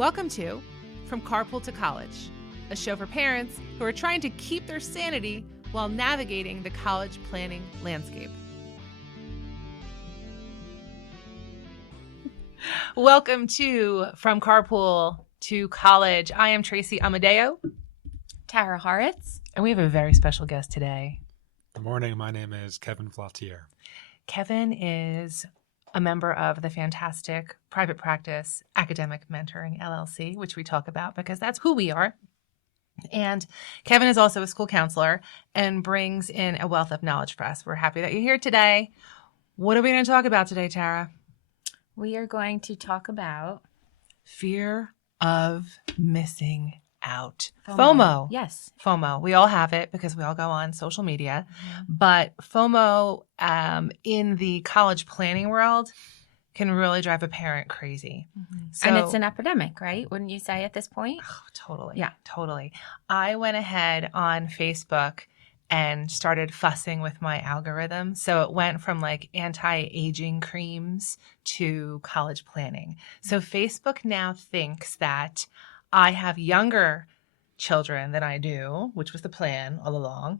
Welcome to From Carpool to College, a show for parents who are trying to keep their sanity while navigating the college planning landscape. Welcome to From Carpool to College. I am Tracy Amadeo. Tara Horitz. And we have a very special guest today. Good morning. My name is Kevin Flatierre. Kevin is a member of the fantastic private practice Academic Mentoring LLC, which we talk about because that's who we are. And Kevin is also a school counselor and brings in a wealth of knowledge for us. We're happy that you're here today. What are we going to talk about today, Tara? We are going to talk about fear of missing out. FOMO. Yes. FOMO. We all have it because we all go on social media. Mm-hmm. But FOMO in the college planning world can really drive a parent crazy. Mm-hmm. And it's an epidemic, right? Wouldn't you say at this point? Oh, totally. Yeah. Totally. I went ahead on Facebook and started fussing with my algorithm. So it went from like anti-aging creams to college planning. So Facebook now thinks that I have younger children than I do, which was the plan all along,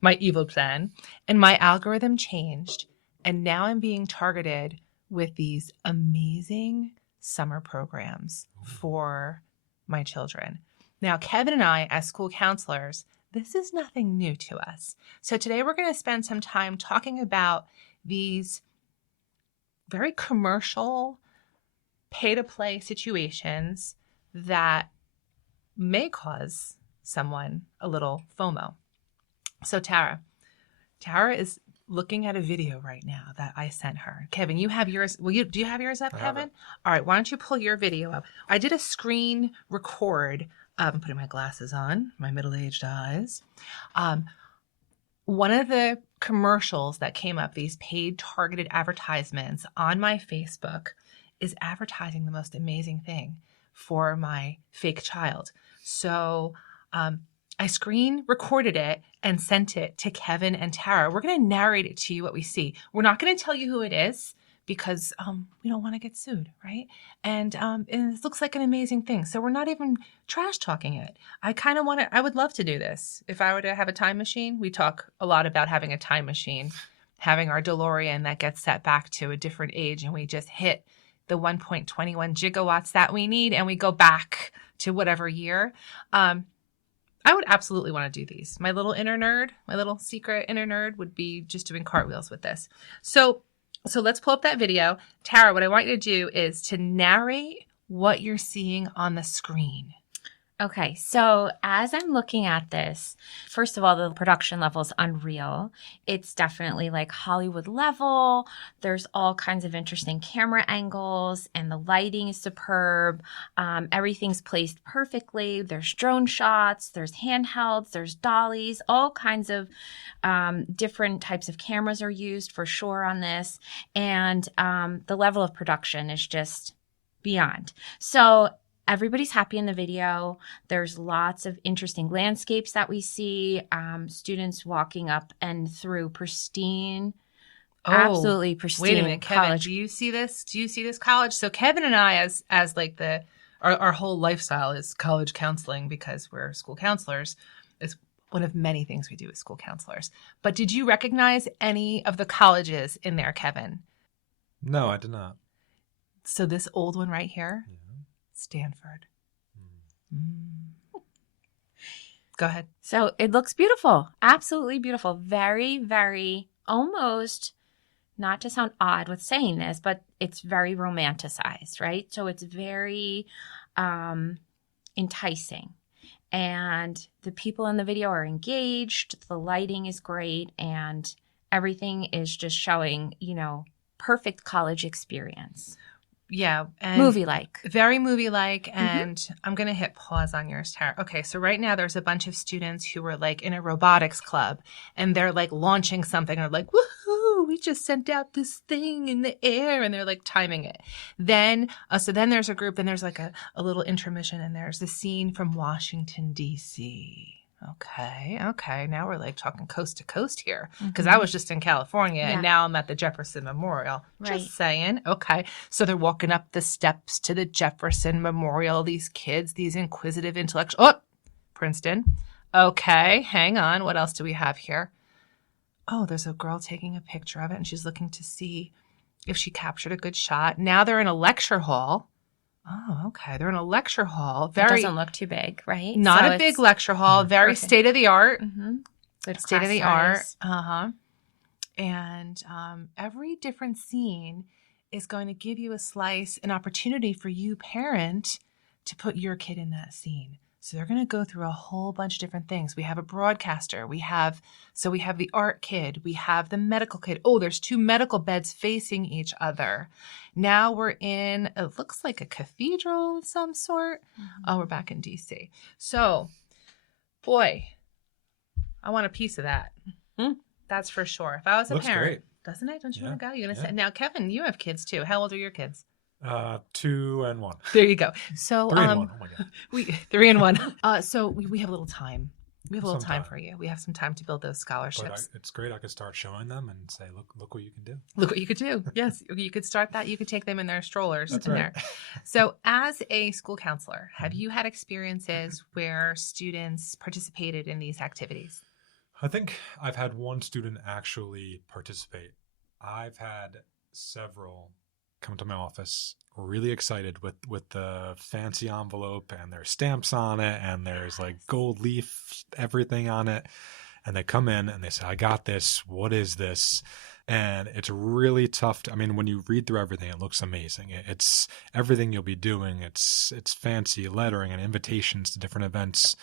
my evil plan. And my algorithm changed. And now I'm being targeted with these amazing summer programs for my children. Now, Kevin and I, as school counselors, this is nothing new to us. So today we're going to spend some time talking about these very commercial pay-to-play situations that may cause someone a little FOMO. So Tara is looking at a video right now that I sent her. Kevin, you have yours. Do you have yours up, Kevin? All right. Why don't you pull your video up? I did a screen record. I'm putting my glasses on, my middle-aged eyes. One of the commercials that came up, these paid targeted advertisements on my Facebook, is advertising the most amazing thing for my fake child. So I screen recorded it and sent it to Kevin and Tara. We're going to narrate it to you what we see. We're not going to tell you who it is because we don't want to get sued, right? And it looks like an amazing thing. So we're not even trash talking it. I would love to do this. If I were to have a time machine, we talk a lot about having a time machine, having our DeLorean that gets set back to a different age and we just hit the 1.21 gigawatts that we need, and we go back to whatever year. I would absolutely want to do these. My little inner nerd, my little secret inner nerd would be just doing cartwheels with this. So let's pull up that video. Tara, what I want you to do is to narrate what you're seeing on the screen. Okay, so as I'm looking at this, first of all, the production level is unreal. It's definitely like Hollywood level. There's all kinds of interesting camera angles and the lighting is superb. Everything's placed perfectly. There's drone shots, there's handhelds, there's dollies, all kinds of different types of cameras are used for sure on this. And the level of production is just beyond. So everybody's happy in the video. There's lots of interesting landscapes that we see. Students walking up and through pristine, absolutely pristine. Wait a minute, Kevin. College. Do you see this? Do you see this college? So Kevin and I, as like our whole lifestyle is college counseling because we're school counselors. It's one of many things we do as school counselors. But did you recognize any of the colleges in there, Kevin? No, I did not. So this old one right here. Yeah. Stanford. Go ahead. So it looks beautiful. Absolutely beautiful. Very, very almost, not to sound odd with saying this, but it's very romanticized, right? So it's very enticing. And the people in the video are engaged. The lighting is great. And everything is just showing, perfect college experience. Yeah. And movie-like. Very movie-like. And I'm going to hit pause on yours, Tara. Okay. So right now there's a bunch of students who are like in a robotics club and they're like launching something and they're like, woohoo, we just sent out this thing in the air and they're like timing it. Then there's a group and there's like a little intermission and there's the scene from Washington, D.C. Okay. Okay. Now we're like talking coast to coast here because Mhm. I was just in California and Yeah. now I'm at the Jefferson Memorial. Right. Just saying. Okay. So they're walking up the steps to the Jefferson Memorial. These kids, these inquisitive intellectuals. Oh, Princeton. Okay. Hang on. What else do we have here? Oh, there's a girl taking a picture of it and she's looking to see if she captured a good shot. Now they're in a lecture hall. Oh, okay. They're in a lecture hall. It Very doesn't look too big, right? not So a big it's lecture hall. Very perfect. state of the art. Good State of the class art. size. And every different scene is going to give you a slice, an opportunity for you, parent, to put your kid in that scene. So they're going to go through a whole bunch of different things. We have a broadcaster. We have the art kid. We have the medical kid. Oh, there's 2 medical beds facing each other. Now we're in, it looks like a cathedral of some sort. Oh, we're back in DC. So, boy, I want a piece of that. That's for sure. If I was a Looks parent, great. doesn't it? Don't you Yeah. want to go? You're gonna Yeah. say now, Kevin. You have kids too. How old are your kids? 2 and 1. There you go. So 3 and 1. Oh my God. we 3 and 1. So we have a little time. We have a little Some time time. for you. We have some time to build those scholarships. But it's great. I could start showing them and say, look what you can do. Look what you could do. Yes, you could start that. You could take them in their strollers That's in right. there. So, as a school counselor, have you had experiences where students participated in these activities? I think I've had one student actually participate. I've had several come to my office really excited with the fancy envelope and there's stamps on it and there's like gold leaf, everything on it. And they come in and they say, I got this. What is this? And it's really tough. I mean, when you read through everything, it looks amazing. It's everything you'll be doing. It's fancy lettering and invitations to different events.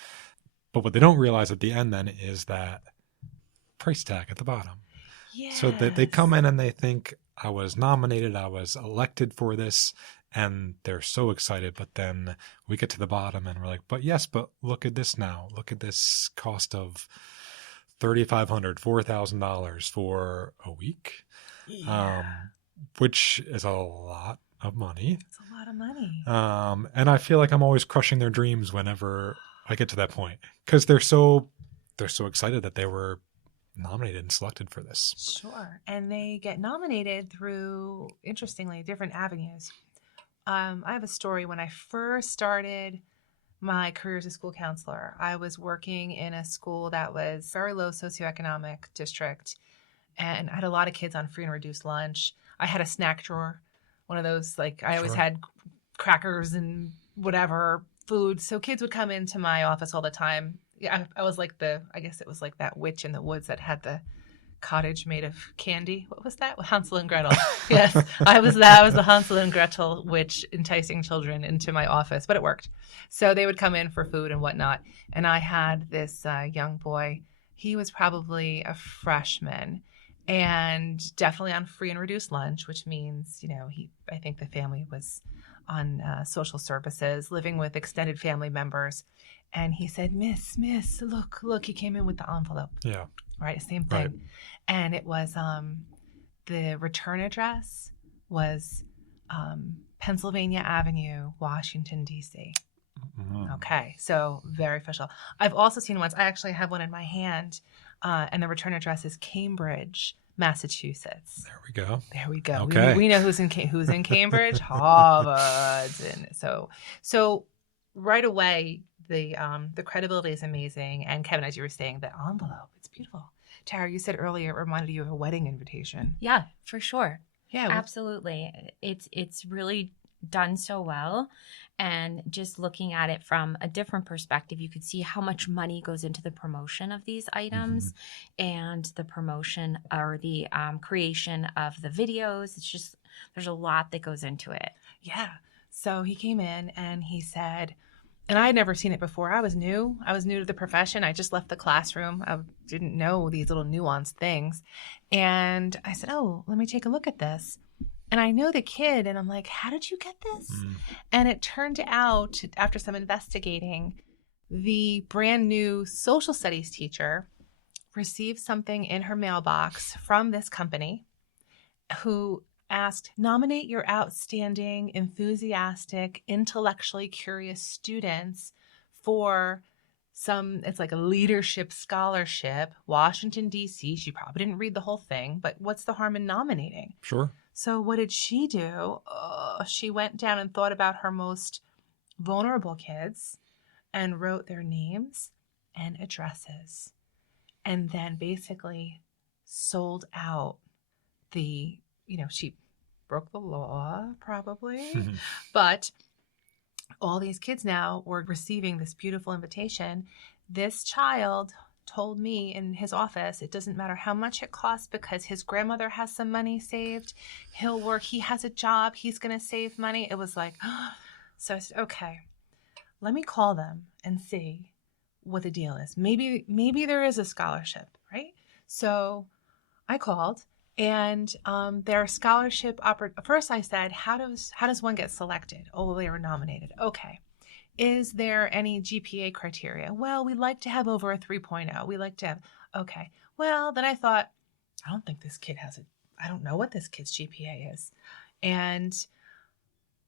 But what they don't realize at the end then is that price tag at the bottom. Yes. So they come in and they think, I was nominated, I was elected for this, and they're so excited. But then we get to the bottom and we're like, but look at this now. Look at this cost of $3,500, $4,000 for a week, which is a lot of money. It's a lot of money. And I feel like I'm always crushing their dreams whenever I get to that point because they're so excited that they were nominated and selected for this. Sure. And they get nominated through, interestingly, different avenues. I have a story. When I first started my career as a school counselor, I was working in a school that was very low socioeconomic district, and I had a lot of kids on free and reduced lunch. I had a snack drawer, one of those, like I always Sure. had crackers and whatever food. So kids would come into my office all the time. Yeah, I was like I guess it was like that witch in the woods that had the cottage made of candy. What was that? Hansel and Gretel. Yes, I was the Hansel and Gretel witch enticing children into my office, but it worked. So they would come in for food and whatnot. And I had this young boy. He was probably a freshman and definitely on free and reduced lunch, which means, I think the family was on social services, living with extended family members. And he said, Miss, look, he came in with the envelope. Yeah. Right, same thing. Right. And it was the return address was Pennsylvania Avenue, Washington, D.C. Mm-hmm. Okay, so very official. I've also seen ones, I actually have one in my hand, and the return address is Cambridge, Massachusetts. There we go. There we go. Okay. We know who's in Cambridge, Harvard. And so right away, the credibility is amazing. And Kevin, as you were saying, the envelope, it's beautiful. Tara, you said earlier it reminded you of a wedding invitation. Yeah, for sure. Yeah, Absolutely. It's really done so well. And just looking at it from a different perspective, you could see how much money goes into the promotion of these items and the promotion or the creation of the videos. It's just, there's a lot that goes into it. Yeah. So he came in and he said, and I had never seen it before. I was new to the profession. I just left the classroom. I didn't know these little nuanced things. And I said, oh, let me take a look at this. And I know the kid, and I'm like, how did you get this? And it turned out, after some investigating, the brand new social studies teacher received something in her mailbox from this company who asked, nominate your outstanding, enthusiastic, intellectually curious students for it's like a leadership scholarship, Washington, D.C. She probably didn't read the whole thing, but what's the harm in nominating? Sure. So what did she do? She went down and thought about her most vulnerable kids and wrote their names and addresses, and then basically sold out she broke the law probably, but all these kids now were receiving this beautiful invitation. This child told me in his office, it doesn't matter how much it costs because his grandmother has some money saved. He'll work. He has a job. He's going to save money. It was like, so I said, okay, let me call them and see what the deal is. Maybe there is a scholarship, right? So I called, and their scholarship first I said, how does one get selected? Oh, well, they were nominated. Okay. Is there any GPA criteria? Well, we'd like to have over a 3.0. We like to have, okay. Well, then I thought, I don't think this kid I don't know what this kid's GPA is. And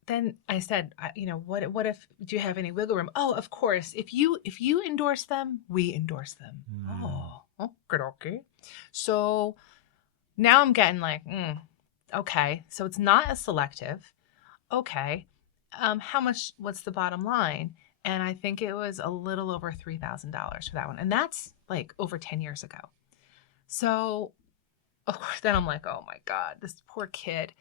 then I said, what if, do you have any wiggle room? Oh, of course. If you endorse them, we endorse them. Oh, okay. So now I'm getting like, okay. So it's not as selective. Okay. What's the bottom line? And I think it was a little over $3,000 for that one. And that's like over 10 years ago. So of course, then I'm like, oh my God, this poor kid.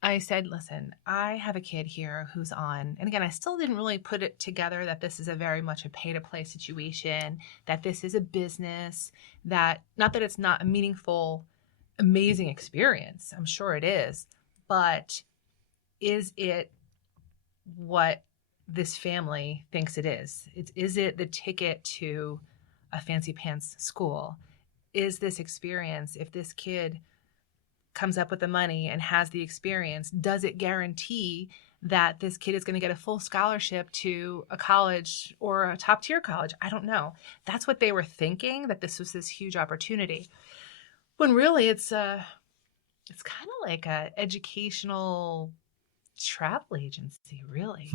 I said, listen, I have a kid here who's on, and again, I still didn't really put it together that this is a very much a pay to play situation, that this is a business, that not that it's not a meaningful, amazing experience. I'm sure it is, but is it what this family thinks it is? Is it the ticket to a fancy pants school? Is this experience, if this kid comes up with the money and has the experience, does it guarantee that this kid is going to get a full scholarship to a college or a top tier college? I don't know. That's what they were thinking, that this was this huge opportunity. When really it's kind of like a educational travel agency, really.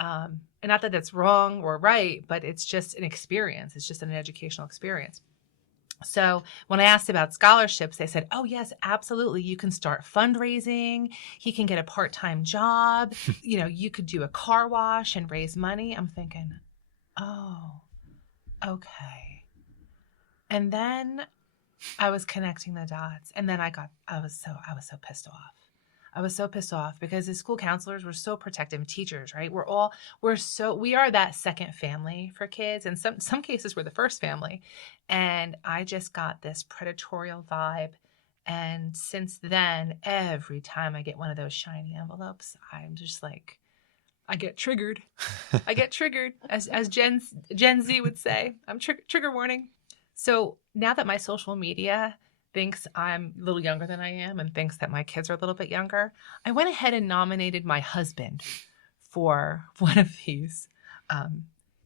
And not that it's wrong or right, but it's just an experience. It's just an educational experience. So when I asked about scholarships, they said, oh, yes, absolutely. You can start fundraising. He can get a part-time job. You could do a car wash and raise money. I'm thinking, oh, okay. And then I was connecting the dots. And then I was so pissed off. I was so pissed off because the school counselors were so protective, teachers, right? We are that second family for kids. And some cases we're the first family. And I just got this predatorial vibe. And since then, every time I get one of those shiny envelopes, I'm just like, I get triggered. I get triggered, as Gen Z would say. I'm trigger warning. So now that my social media thinks I'm a little younger than I am and thinks that my kids are a little bit younger, I went ahead and nominated my husband for one of these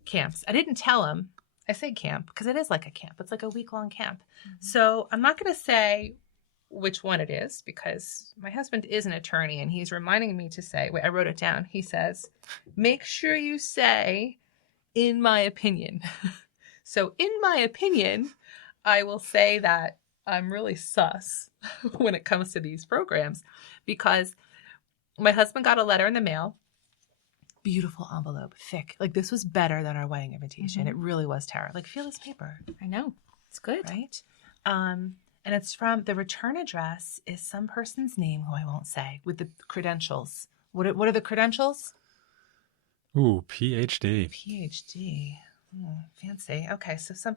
camps. I didn't tell him. I say camp because it is like a camp. It's like a week-long camp. Mm-hmm. So I'm not going to say which one it is because my husband is an attorney and he's reminding me to say, wait, I wrote it down. He says, make sure you say, in my opinion. So in my opinion, I will say that I'm really sus when it comes to these programs because my husband got a letter in the mail, beautiful envelope, thick. Like this was better than our wedding invitation. Mm-hmm. It really was, Tara. Like feel this paper. I know. It's good. Right? And it's from the return address is some person's name who I won't say with the credentials. What are the credentials? Ooh, PhD. PhD. Fancy. Okay. So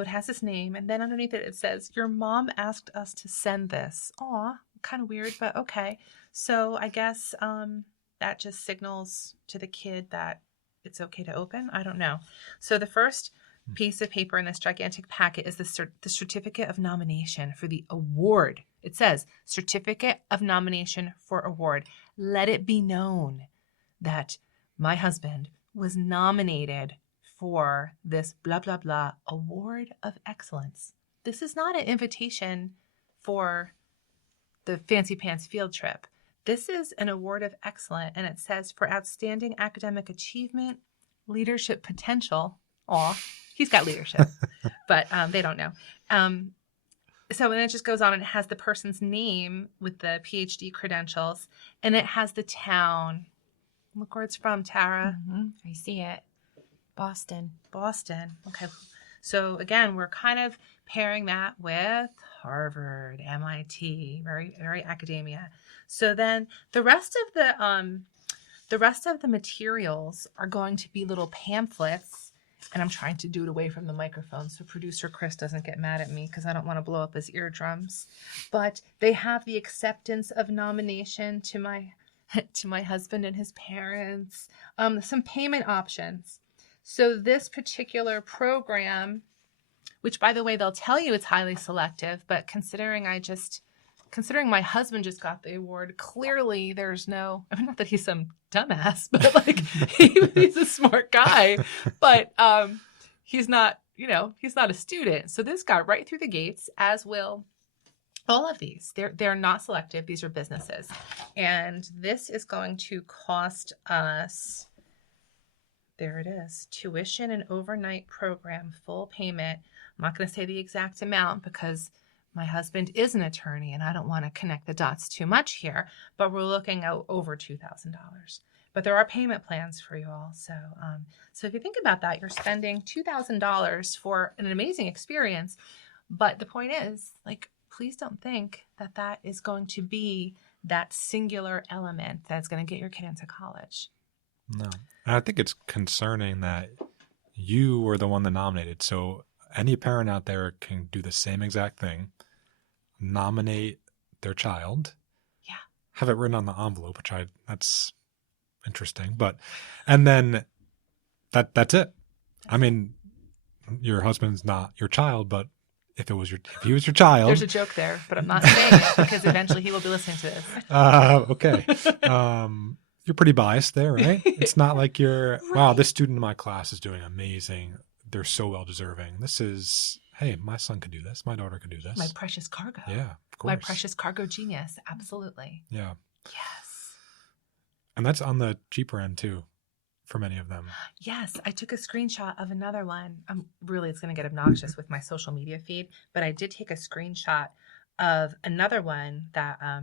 it has his name, and then underneath it, it says, your mom asked us to send this. Aw, kind of weird, but okay. So I guess that just signals to the kid that it's okay to open. I don't know. So the first piece of paper in this gigantic packet is the certificate of nomination for the award. It says, certificate of nomination for award. Let it be known that my husband was nominated for this blah, blah, blah award of excellence. This is not an invitation for the fancy pants field trip. This is an award of excellence, and it says for outstanding academic achievement, leadership potential, Aw, he's got leadership, but they don't know. So then it just goes on and it has the person's name with the PhD credentials and it has the town. Look where it's from, Tara. I see it. Boston. Okay. So again, we're kind of pairing that with Harvard, MIT, very, very academia. So then the rest of the materials are going to be little pamphlets. And I'm trying to do it away from the microphone so producer Chris doesn't get mad at me because I don't want to blow up his eardrums. But they have the acceptance of nomination to my husband and his parents, some payment options. So this particular program, which by the way, they'll tell you it's highly selective, but considering my husband just got the award, clearly there's no, I mean, not that he's some dumbass, but like he's a smart guy, but he's not a student. So this got right through the gates, as will all of these. They're not selective. These are businesses. And this is going to cost us, there it is, tuition and overnight program, full payment. I'm not going to say the exact amount because my husband is an attorney and I don't want to connect the dots too much here, but we're looking at over $2,000. But there are payment plans for you all. So if you think about that, you're spending $2,000 for an amazing experience. But the point is, like, please don't think that that is going to be that singular element that's going to get your kid into college. No. And I think it's concerning that you were the one that nominated. So any parent out there can do the same exact thing, nominate their child. Yeah. Have it written on the envelope, that's interesting. And then that's it. I mean, your husband's not your child, but if he was your child. There's a joke there, but I'm not saying it because eventually he will be listening to this. Okay. You're pretty biased there, right? It's not like you're, wow, this student in my class is doing amazing. They're so well deserving. This is, hey, my son could do this. My daughter could do this. My precious cargo. Yeah, of course. My precious cargo genius. Absolutely. Yeah. Yes. And that's on the cheaper end too, for many of them. Yes. I took a screenshot of another one. It's going to get obnoxious with my social media feed, but I did take a screenshot of another one that I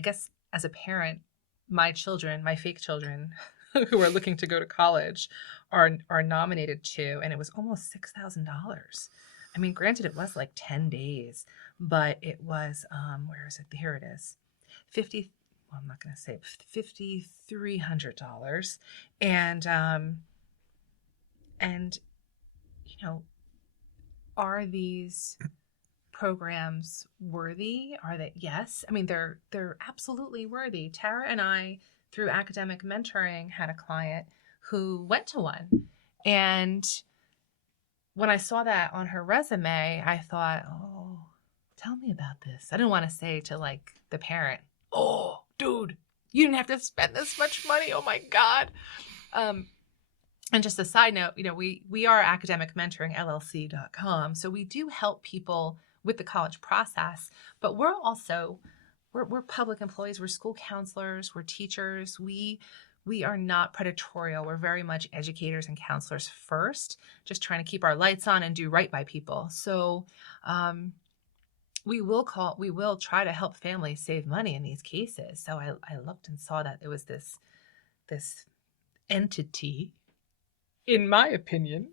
guess as a parent, my fake children who are looking to go to college are nominated to, and it was almost $6,000. I mean, granted, it was like 10 days, but it was, where is it? Here it is. I'm not going to say $5,300. And, are these programs worthy? Are they? Yes. I mean, they're absolutely worthy. Tara and I, through academic mentoring, had a client who went to one. And when I saw that on her resume, I thought, oh, tell me about this. I didn't want to say to like the parent, oh, dude, you didn't have to spend this much money. Oh my God. And just a side note, we are academic mentoring LLC.com. So we do help people with the college process, but we're also, we're public employees. We're school counselors. We're teachers. We are not predatorial. We're very much educators and counselors first, just trying to keep our lights on and do right by people. So, we will try to help families save money in these cases. So I looked and saw that it was this entity, in my opinion,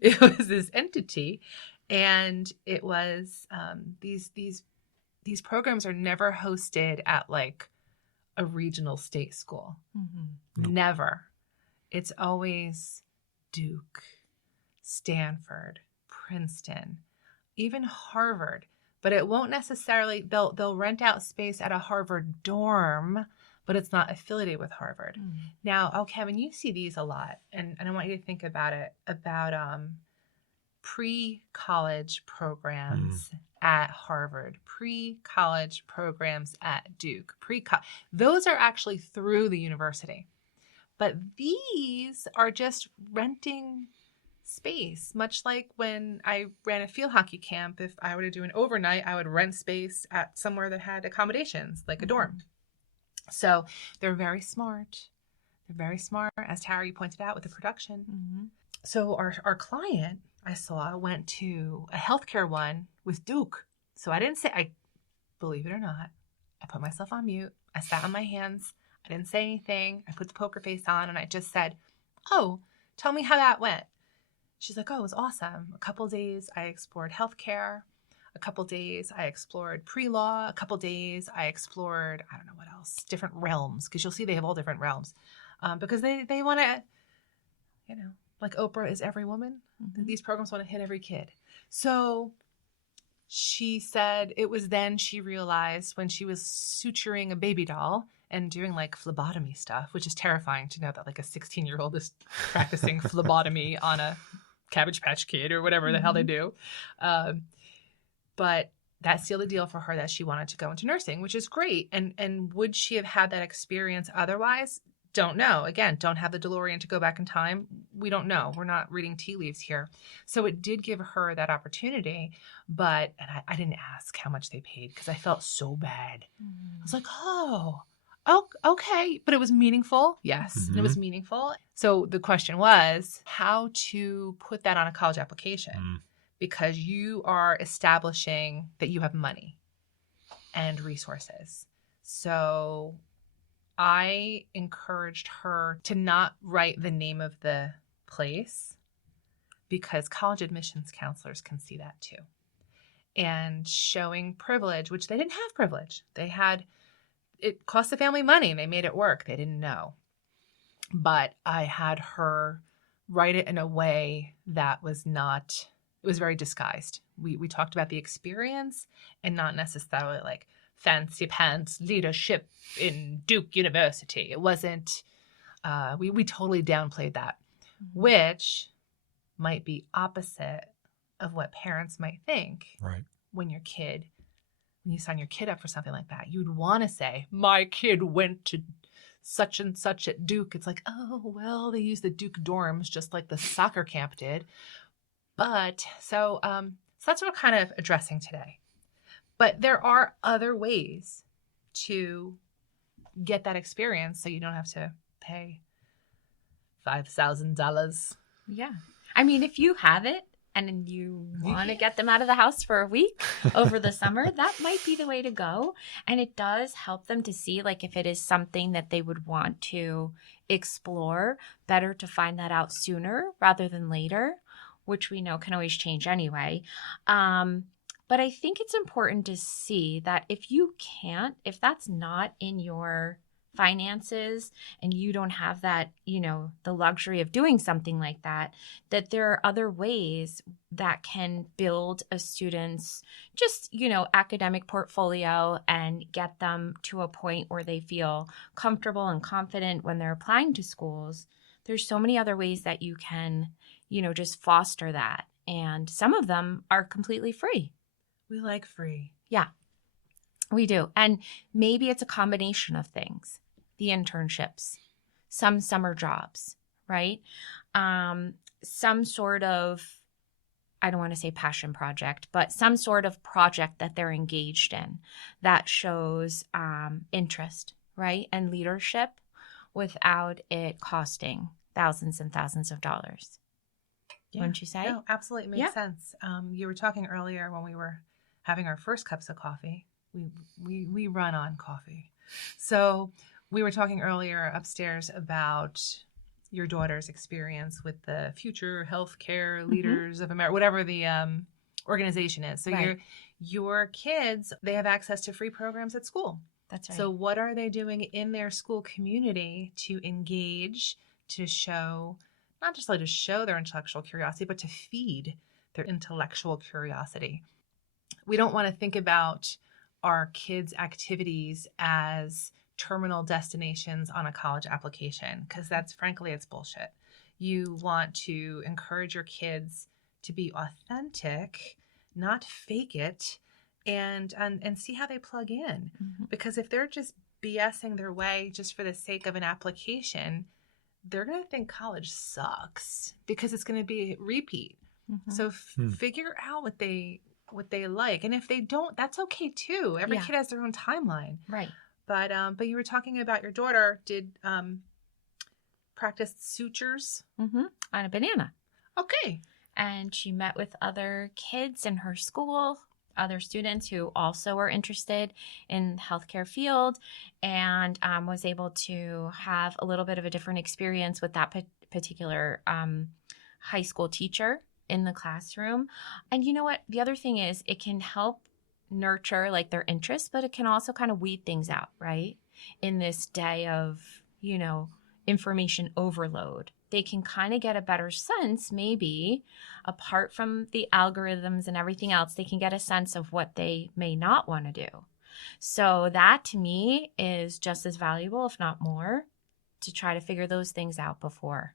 it was this entity, and it was these programs are never hosted at like a regional state school. Mm-hmm. Never. It's always Duke, Stanford, Princeton, even Harvard. But it won't necessarily, they'll rent out space at a Harvard dorm, but it's not affiliated with Harvard. Mm. Now, Kevin, you see these a lot, and I want you to think about it, about pre-college programs at Harvard, pre-college programs at Duke, those are actually through the university. But these are just renting space, much like when I ran a field hockey camp. If I were to do an overnight, I would rent space at somewhere that had accommodations, like a dorm. So they're very smart. They're very smart, as Tara pointed out with the production. Mm-hmm. So our client I saw went to a healthcare one with Duke. So I believe it or not, I put myself on mute. I sat on my hands. I didn't say anything. I put the poker face on and I just said, "Oh, tell me how that went." She's like, "Oh, it was awesome. A couple days I explored healthcare. A couple days I explored pre-law. A couple days I explored, I don't know what else, different realms." Because you'll see they have all different realms. Because they want to, like Oprah is every woman. Mm-hmm. These programs want to hit every kid. So she said it was then she realized when she was suturing a baby doll and doing like phlebotomy stuff, which is terrifying to know that like a 16-year-old is practicing phlebotomy on a Cabbage Patch Kid or whatever the hell they do. But that sealed the deal for her that she wanted to go into nursing, which is great. And would she have had that experience otherwise? Don't know. Again, don't have the DeLorean to go back in time. We don't know. We're not reading tea leaves here. So it did give her that opportunity, and I didn't ask how much they paid because I felt so bad. Mm-hmm. I was like, oh, okay. But it was meaningful. Yes, it was meaningful. So the question was how to put that on a college application because you are establishing that you have money and resources. So I encouraged her to not write the name of the place because college admissions counselors can see that too. And showing privilege, which they didn't have privilege. It cost the family money. They made it work. They didn't know. But I had her write it in a way that was it was very disguised. We talked about the experience and not necessarily like fancy pants leadership in Duke University. It wasn't, we totally downplayed that, which might be opposite of what parents might think. Right. When you sign your kid up for something like that, you'd want to say, my kid went to such and such at Duke. It's like, oh, well, they use the Duke dorms just like the soccer camp did. But so that's what we're kind of addressing today. But there are other ways to get that experience so you don't have to pay $5,000. Yeah. I mean, if you have it and you want to get them out of the house for a week over the summer, that might be the way to go. And it does help them to see, like, if it is something that they would want to explore, better to find that out sooner rather than later, which we know can always change anyway. But I think it's important to see that if that's not in your finances and you don't have that, the luxury of doing something like that there are other ways that can build a student's just, academic portfolio and get them to a point where they feel comfortable and confident when they're applying to schools. There's so many other ways that you can, just foster that. And some of them are completely free. We like free. Yeah, we do. And maybe it's a combination of things. The internships, some summer jobs, right? Some sort of, I don't want to say passion project, but some sort of project that they're engaged in that shows interest, right? And leadership without it costing thousands and thousands of dollars. Yeah. Wouldn't you say? No, absolutely makes sense. You were talking earlier when we were having our first cups of coffee. We run on coffee. So we were talking earlier upstairs about your daughter's experience with the Future Healthcare Leaders of America, whatever the organization is. So your kids, they have access to free programs at school. That's right. So what are they doing in their school community to engage, to show, not just like to show their intellectual curiosity, but to feed their intellectual curiosity? We don't want to think about our kids' activities as terminal destinations on a college application, because that's frankly, it's bullshit. You want to encourage your kids to be authentic, not fake it, and see how they plug in. Mm-hmm. Because if they're just BSing their way just for the sake of an application, they're going to think college sucks because it's going to be a repeat. Mm-hmm. So figure out what they like. And if they don't, that's okay too. Every kid has their own timeline. Right. But you were talking about your daughter. Did practiced sutures. On a banana. Okay. And she met with other kids in her school, other students who also were interested in the healthcare field, and was able to have a little bit of a different experience with that particular high school teacher in the classroom. And you know what? The other thing is it can help nurture like their interests, but it can also kind of weed things out, right? In this day of, information overload, they can kind of get a better sense, maybe apart from the algorithms and everything else, they can get a sense of what they may not want to do. So that to me is just as valuable, if not more, to try to figure those things out before.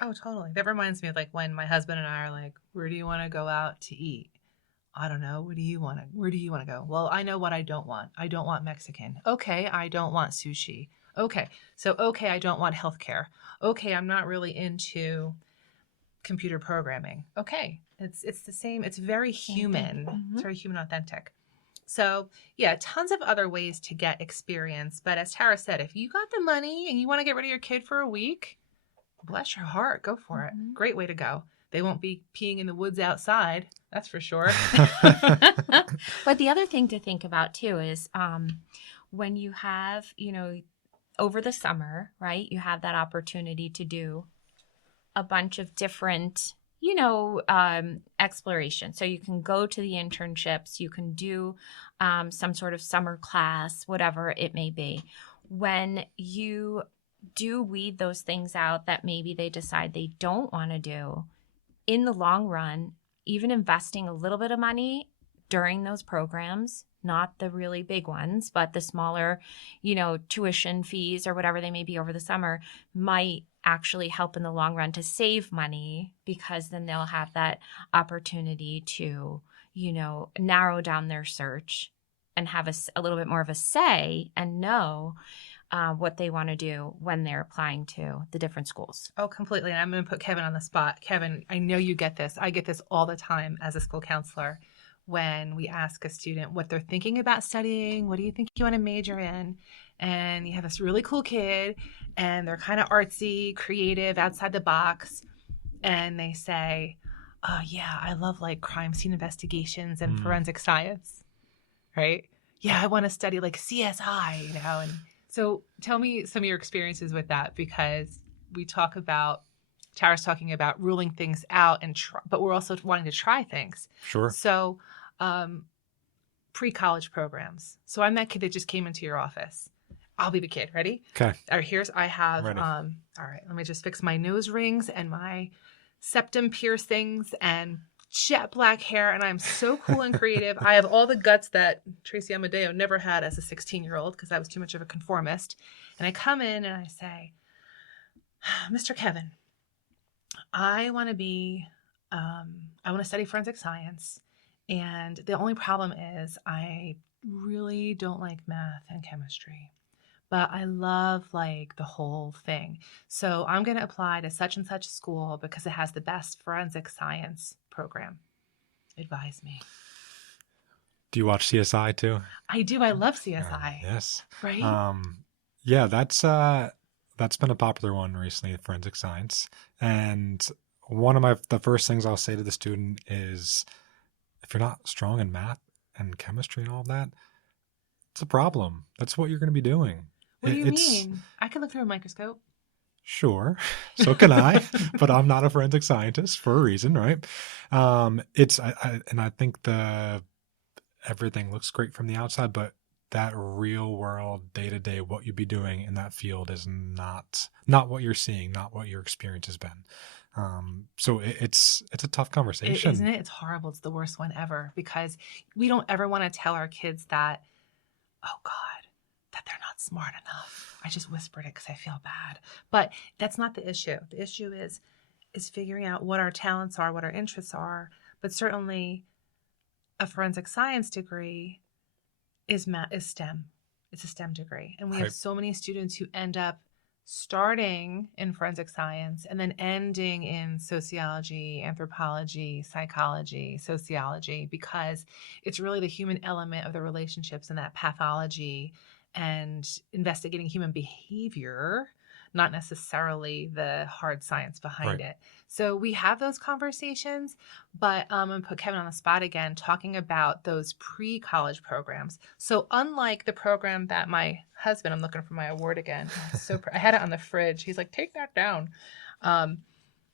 Oh, totally. That reminds me of like when my husband and I are like, where do you want to go out to eat? I don't know. Where do you want to go? Well, I know what I don't want. I don't want Mexican. Okay. I don't want sushi. Okay. So, I don't want healthcare. Okay. I'm not really into computer programming. Okay. It's the same. It's very human. It's very human authentic. So yeah, tons of other ways to get experience. But as Tara said, if you got the money and you want to get rid of your kid for a week, bless your heart, go for it. Great way to go. They won't be peeing in the woods outside. That's for sure. But the other thing to think about too is when you have, over the summer, right, you have that opportunity to do a bunch of different, exploration. So you can go to the internships, you can do some sort of summer class, whatever it may be. When you do weed those things out that maybe they decide they don't want to do, in the long run, even investing a little bit of money during those programs, not the really big ones, but the smaller, tuition fees or whatever they may be over the summer, might actually help in the long run to save money, because then they'll have that opportunity to, narrow down their search and have a little bit more of a say and know what they want to do when they're applying to the different schools. Oh, completely. And I'm going to put Kevin on the spot. Kevin, I know you get this. I get this all the time as a school counselor when we ask a student what they're thinking about studying. What do you think you want to major in? And you have this really cool kid and they're kind of artsy, creative, outside the box. And they say, oh yeah, I love like crime scene investigations and forensic science, right? Yeah, I want to study like CSI, and so tell me some of your experiences with that, because we talk about, Tara's talking about ruling things out, but we're also wanting to try things. Sure. So pre-college programs. So I'm that kid that just came into your office. I'll be the kid. Ready? Okay. All right, I have, Ready. all right, let me just fix my nose rings and my septum piercings and jet black hair, and I'm so cool and creative. I have all the guts that Tracy Amadeo never had as a 16-year-old because I was too much of a conformist. And I come in and I say, Mr. Kevin, I want to study forensic science. And the only problem is I really don't like math and chemistry, but I love like the whole thing. So I'm going to apply to such and such school because it has the best forensic science program. Advise me. Do you watch CSI too? I do. I love CSI. Yes. Right? Yeah, that's been a popular one recently, forensic science. And one of the first things I'll say to the student is, if you're not strong in math and chemistry and all that, it's a problem. That's what you're going to be doing. What do you mean? I can look through a microscope. Sure. So can I, but I'm not a forensic scientist for a reason, right? And I think everything looks great from the outside, but that real world, day to day, what you'd be doing in that field is not what you're seeing, not what your experience has been. So it's a tough conversation. Isn't it? It's horrible. It's the worst one ever, because we don't ever want to tell our kids that, oh God, that they're not smart enough. I just whispered it because I feel bad. But that's not the issue. The issue is figuring out what our talents are, what our interests are. But certainly a forensic science degree is STEM. It's a STEM degree. And we have so many students who end up starting in forensic science and then ending in sociology, anthropology, psychology, sociology, because it's really the human element of the relationships and that pathology and investigating human behavior not necessarily the hard science behind Right. it. So we have those conversations, but I'm going to put Kevin on the spot again, talking about those pre-college programs. So unlike the program that my husband, I'm looking for my award again. I had it on the fridge. He's like, take that down.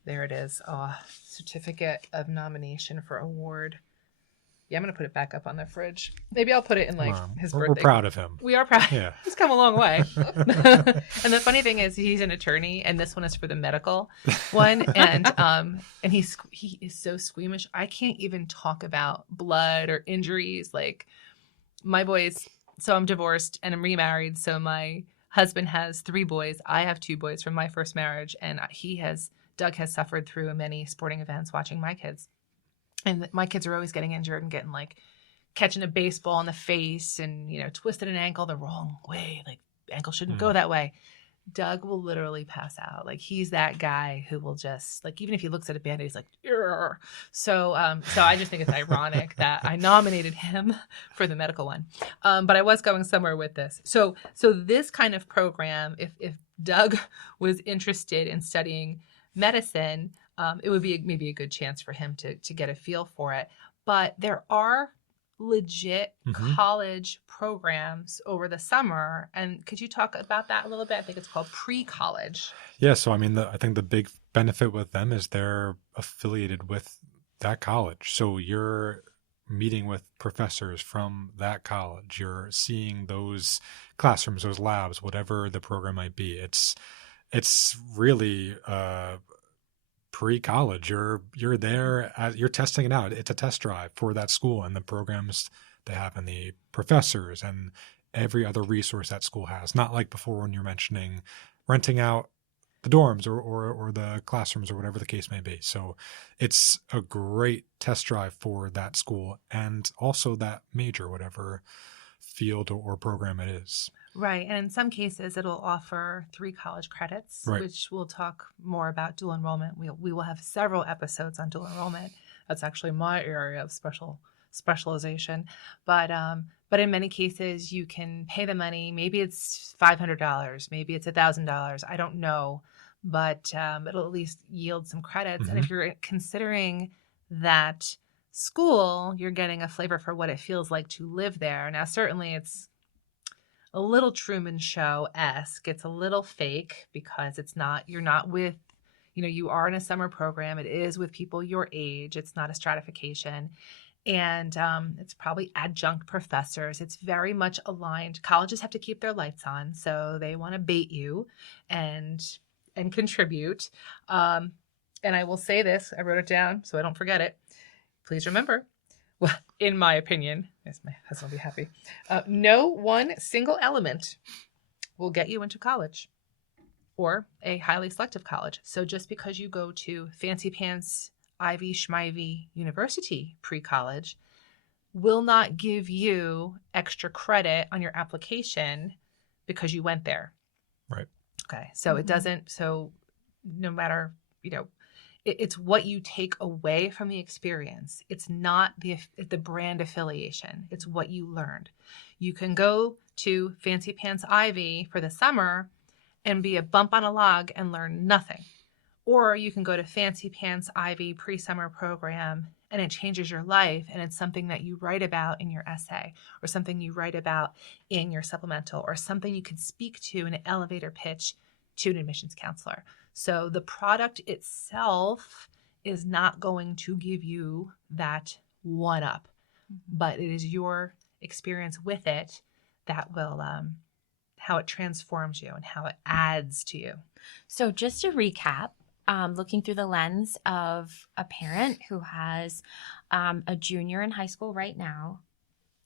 There it is. Oh, certificate of nomination for award. Yeah, I'm going to put it back up on the fridge. Maybe I'll put it in like his birthday. We're proud of him. We are proud. Yeah. He's come a long way. And the funny thing is he's an attorney and this one is for the medical one. And he is so squeamish. I can't even talk about blood or injuries. Like my boys, so I'm divorced and I'm remarried. So my husband has 3 boys. I have 2 boys from my first marriage. And Doug has suffered through many sporting events watching my kids. And my kids are always getting injured and getting like catching a baseball in the face and, twisted an ankle the wrong way. Like ankle shouldn't go that way. Doug will literally pass out. Like he's that guy who will just like, even if he looks at a Band-Aid, he's like, "Urgh." So I just think it's ironic that I nominated him for the medical one. But I was going somewhere with this. So this kind of program, if Doug was interested in studying medicine, it would be maybe a good chance for him to get a feel for it. But there are legit college programs over the summer. And could you talk about that a little bit? I think it's called pre-college. Yeah. So, I mean, I think the big benefit with them is they're affiliated with that college. So you're meeting with professors from that college. You're seeing those classrooms, those labs, whatever the program might be. It's really pre-college. You're there, you're testing it out. It's a test drive for that school and the programs they have and the professors and every other resource that school has. Not like before when you're mentioning renting out the dorms or the classrooms or whatever the case may be. So it's a great test drive for that school and also that major, whatever field or program it is. Right. And in some cases, it'll offer 3 college credits, Right. which we'll talk more about dual enrollment. We will have several episodes on dual enrollment. That's actually my area of specialization. But in many cases, you can pay the money. Maybe it's $500. Maybe it's $1,000. I don't know. But it'll at least yield some credits. And if you're considering that school, you're getting a flavor for what it feels like to live there. Now, certainly it's a little Truman Show-esque. It's a little fake because you're not with, you are in a summer program. It is with people your age. It's not a stratification. And it's probably adjunct professors. It's very much aligned. Colleges have to keep their lights on. So they want to bait you and contribute. And I will say this, I wrote it down so I don't forget it. Please remember, well, in my opinion, yes, my husband will be happy, no one single element will get you into college or a highly selective college. So just because you go to fancy pants, Ivy Schmivy University pre-college will not give you extra credit on your application because you went there. Right. Okay. So it doesn't, so no matter, it's what you take away from the experience. It's not the brand affiliation. It's what you learned. You can go to Fancy Pants Ivy for the summer and be a bump on a log and learn nothing. Or you can go to Fancy Pants Ivy pre-summer program and it changes your life and it's something that you write about in your essay or something you write about in your supplemental or something you could speak to in an elevator pitch to an admissions counselor. So the product itself is not going to give you that one up, but it is your experience with it that will, how it transforms you and how it adds to you. So just to recap, looking through the lens of a parent who has a junior in high school right now,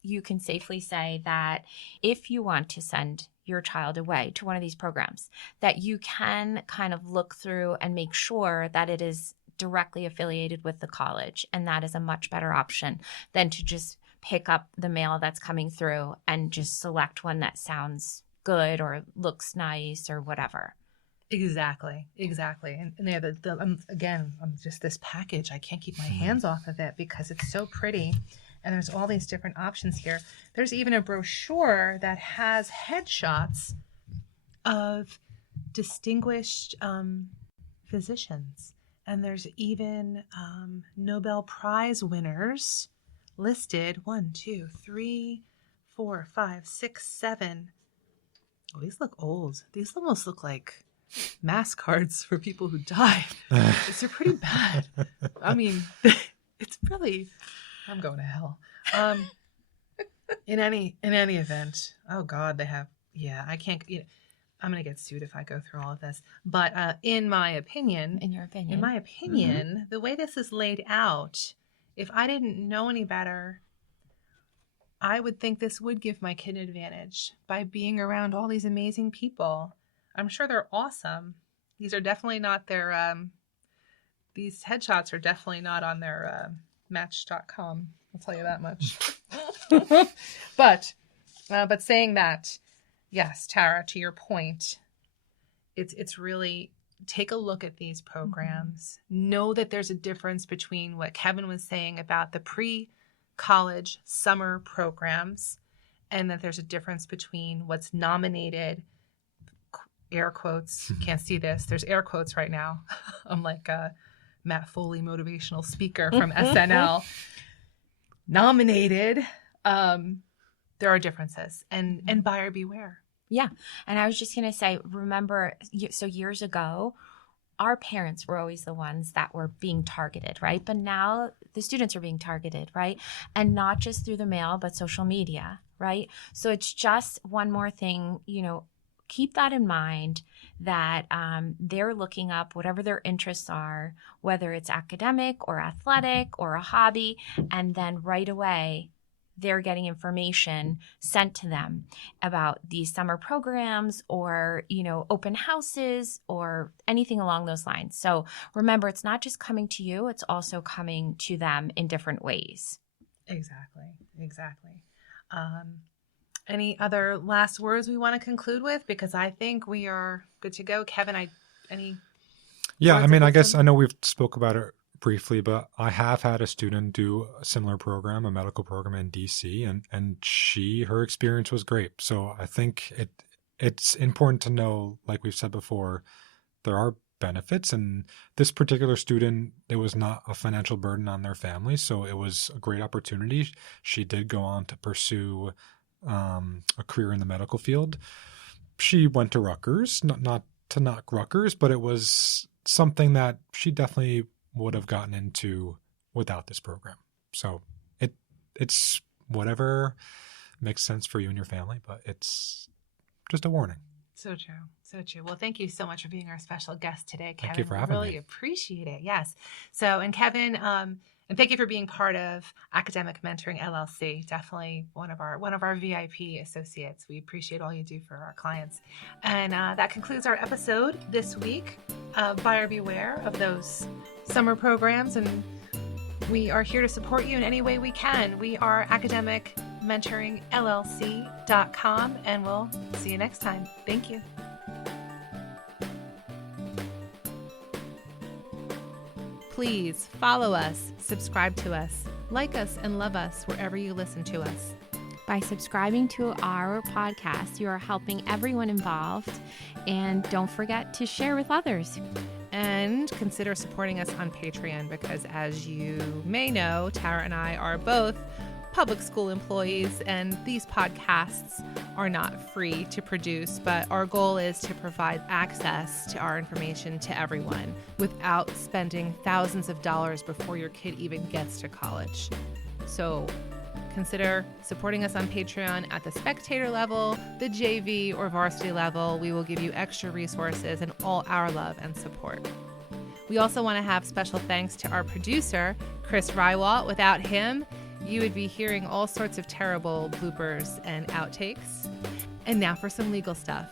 you can safely say that if you want to send your child away to one of these programs, that you can kind of look through and make sure that it is directly affiliated with the college. And that is a much better option than to just pick up the mail that's coming through and just select one that sounds good or looks nice or whatever. Exactly. And yeah, I'm just this package. I can't keep my hands off of it because it's so pretty. And there's all these different options here. There's even a brochure that has headshots of distinguished physicians, and there's even Nobel Prize winners listed. 1, 2, 3, 4, 5, 6, 7. Oh, these look old. These almost look like mass cards for people who died. These are pretty bad. I mean, it's really, I'm going to hell. In any event, oh God, they have, yeah, I can't, I'm going to get sued if I go through all of this. But in my opinion, the way this is laid out, if I didn't know any better, I would think this would give my kid an advantage by being around all these amazing people. I'm sure they're awesome. These are definitely not their, these headshots are definitely not on their Match.com. I'll tell you that much. But saying that, yes, Tara, to your point, it's really take a look at these programs. Know that there's a difference between what Kevin was saying about the pre-college summer programs, and that there's a difference between what's nominated, air quotes, can't see this, there's air quotes right now. I'm like a Matt Foley motivational speaker from SNL. Nominated, there are differences, and buyer beware. Yeah. And I was just going to say, remember, so years ago, our parents were always the ones that were being targeted, right? But now the students are being targeted, right? And not just through the mail, but social media, right? So it's just one more thing, keep that in mind, that they're looking up whatever their interests are, whether it's academic or athletic or a hobby, and then right away they're getting information sent to them about these summer programs or, open houses or anything along those lines. So remember, it's not just coming to you, it's also coming to them in different ways. Exactly. Any other last words we want to conclude with? Because I think we are good to go. Kevin, Yeah, I mean, I guess I know we've spoke about it briefly, but I have had a student do a similar program, a medical program in DC, and her experience was great. So I think it's important to know, like we've said before, there are benefits, and this particular student, it was not a financial burden on their family, so it was a great opportunity. She did go on to pursue a career in the medical field. She went to Rutgers, not to knock Rutgers, but it was something that she definitely would have gotten into without this program. So it's whatever makes sense for you and your family, but it's just a warning. So true. Well, thank you so much for being our special guest today, Kevin. Thank you for having me. Really appreciate it. Yes. So, and Kevin, and thank you for being part of Academic Mentoring LLC. Definitely one of our VIP associates. We appreciate all you do for our clients. And that concludes our episode this week. Buyer beware of those summer programs, and we are here to support you in any way we can. We are academicmentoringllc.com, and we'll see you next time. Thank you. Please follow us, subscribe to us, like us, and love us wherever you listen to us. By subscribing to our podcast, you are helping everyone involved, and don't forget to share with others. And consider supporting us on Patreon, because as you may know, Tara and I are both public school employees, and these podcasts are not free to produce, but our goal is to provide access to our information to everyone without spending thousands of dollars before your kid even gets to college. So consider supporting us on Patreon at the spectator level, the JV or varsity level. We will give you extra resources and all our love and support. We also want to have special thanks to our producer, Chris Rywalt. Without him, you would be hearing all sorts of terrible bloopers and outtakes. And now for some legal stuff.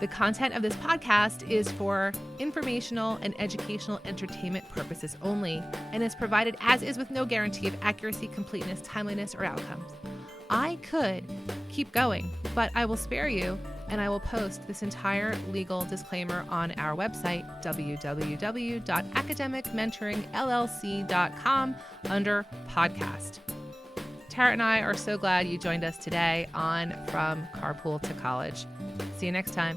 The content of this podcast is for informational and educational entertainment purposes only, and is provided as is with no guarantee of accuracy, completeness, timeliness, or outcomes. I could keep going, but I will spare you, and I will post this entire legal disclaimer on our website, www.academicmentoringllc.com, under podcast. Tara and I are so glad you joined us today on From Carpool to College. See you next time.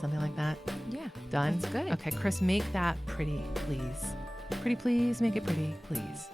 Something like that. Yeah. Done? That's good. Okay, Chris, make that pretty, please. Pretty, please. Make it pretty, please.